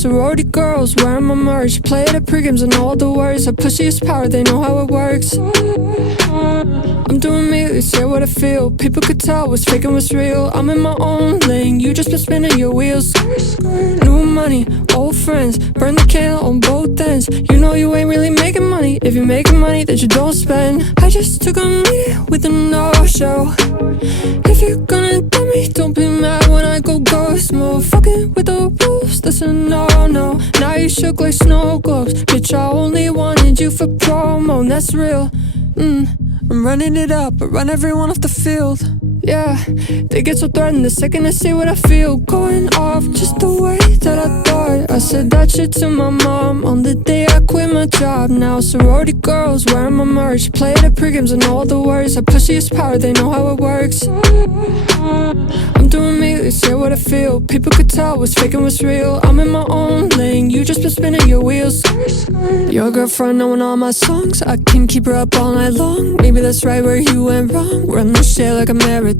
sorority girls wearing my merch, play at pre-games and all the words. A pussy is power, they know how it works. I'm doing me, they say what I feel. People could tell what's fake and what's real. I'm in my own lane, you just been spinning your wheels. New money, old friends, burn the candle on both ends. You know you ain't really making money if you're making money that you don't spend. I just took a meeting with a no-show. If you're gonna tell me, don't be mad when I go ghost mode. Fucking with the rules, that's a no-no. Now you shook like snow globes. Bitch, I only wanted you for promo, and that's real. I'm running it up, but run everyone off the field. Yeah, they get so threatened the second I say what I feel. Going off just the way that I thought. I said that shit to my mom on the day I quit my job. Now sorority girls wearing my merch, play at pre-games and all the words. A pussy is power, they know how it works. I'm doing me, they say what I feel. People could tell what's fake and what's real. I'm in my own lane, you just been spinning your wheels. Your girlfriend knowing all my songs, I can keep her up all night long. Maybe that's right where you went wrong. Run this shit like a marathon.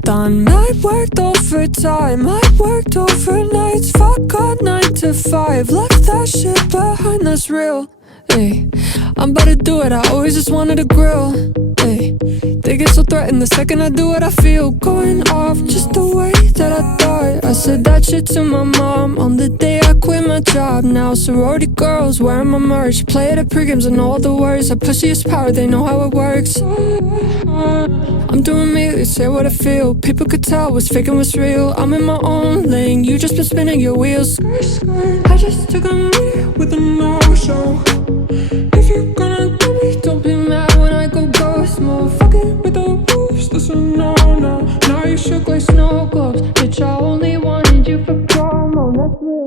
I worked overtime, I worked overnights. Fuck on 9 to 5, left that shit behind, that's real. Ay, I'm about to do it, I always just wanted a grill. Ay, they get so threatened the second I do what I feel. Going off just the way that I thought. I said that shit to my mom on the day I quit my job. Now sorority girls wearing my merch, play at pre-games and all the words. A pussy is power, they know how it works. I'm doing me, they say what I feel. People could tell what's fake and what's real. I'm in my own lane, you just been spinning your wheels. I just took a meeting with a no-show. If you're gonna do me, don't be mad when I go ghost mode. Fucking with the rules, that's a no-no. Now you shook like snow globes. Bitch, I only wanted you for promo, that's real.